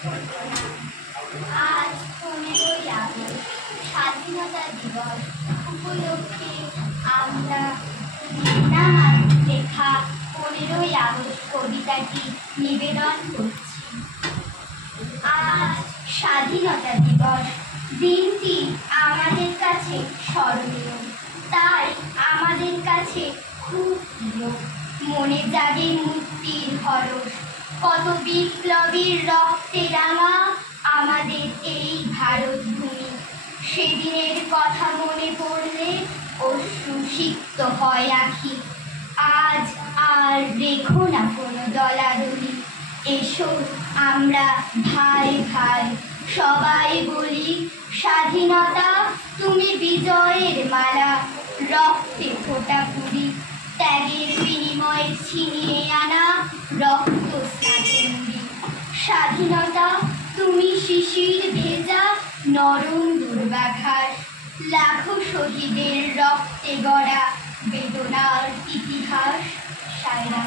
আজ 15ই আগস্ট স্বাধীনতা দিবস উপলক্ষে আমরা লেখা 15ই আগস্ট কবিতাটি নিবেদন করছি। আজ স্বাধীনতা দিবস দিনটি আমাদের কাছে স্মরণীয়, তাই আমাদের কাছে খুব প্রিয়। মনে জাগে মুক্তির হরষ, কত বিপ্লবীর রক্তে রাঙা আমাদের এই ভারত ভূমি। সেদিনের কথা মনে পড়লে অশ্রুসিক্ত হয় আখি। আজ আর রেখো না কোনো দলাদলি, এসো আমরা ভাই ভাই সবাই বলি স্বাধীনতা তুমি বিজয়ের মালা, রক্তে ফোটা পুরি, ত্যাগের বিনিময়ে ছিনিয়ে আনা রক্ত স্নাতমুড়ি। স্বাধীনতা তুমি শিশির ভেজা নরম দুর্বাঘাস, লাখো শহীদের রক্তে গড়া বেদনার ইতিহাস। সায়রা।